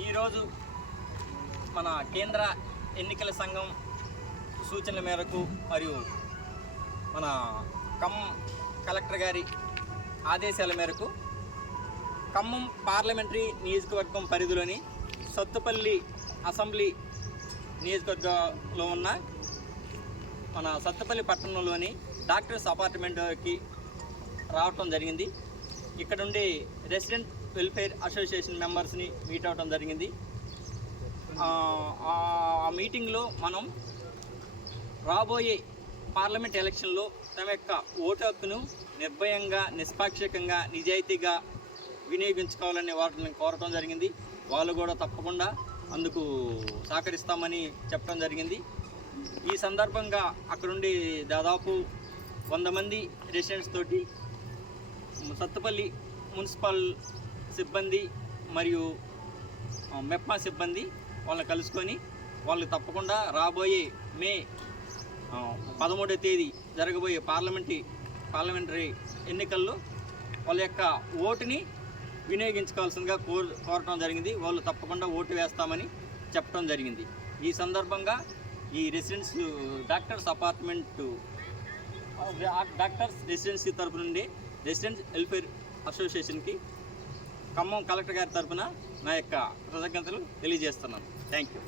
ఈరోజు మన కేంద్ర ఎన్నికల సంఘం సూచనల మేరకు మరియు మన కలెక్టర్ గారి ఆదేశాల మేరకు ఖమ్మం పార్లమెంటరీ నియోజకవర్గం పరిధిలోని సత్తుపల్లి అసెంబ్లీ నియోజకవర్గంలో ఉన్న మన సత్తుపల్లి పట్టణంలోని డాక్టర్స్ అపార్ట్మెంట్కి రావటం జరిగింది. ఇక్కడ నుండి రెసిడెంట్ వెల్ఫేర్ అసోసియేషన్ మెంబర్స్ని మీట్ అవ్వడం జరిగింది. ఆ మీటింగ్లో మనం రాబోయే పార్లమెంట్ ఎలక్షన్లో తమ యొక్క ఓటు హక్కును నిర్భయంగా, నిష్పాక్షికంగా, నిజాయితీగా వినియోగించుకోవాలని వాటిని కోరటం జరిగింది. వాళ్ళు కూడా తప్పకుండా అందుకు సహకరిస్తామని చెప్పడం జరిగింది. ఈ సందర్భంగా అక్కడుండి దాదాపు 100 మంది రెసిడెంట్స్ తోటి సత్తుపల్లి మున్సిపల్ సిబ్బంది మరియు మెప్మా సిబ్బంది వాళ్ళని కలుసుకొని వాళ్ళు తప్పకుండా రాబోయే మే 13వ తేదీ జరగబోయే పార్లమెంటరీ ఎన్నికల్లో వాళ్ళ యొక్క ఓటుని వినియోగించుకోవాల్సిందిగా కోరటం జరిగింది. వాళ్ళు తప్పకుండా ఓటు వేస్తామని చెప్పడం జరిగింది. ఈ సందర్భంగా ఈ డాక్టర్స్ రెసిడెన్సీ తరపు నుండి రెసిడెంట్ వెల్ఫేర్ అసోసియేషన్కి ఖమ్మం కలెక్టర్ గారి తరఫున నా యొక్క కృతజ్ఞతలు తెలియజేస్తున్నాను. Thank you.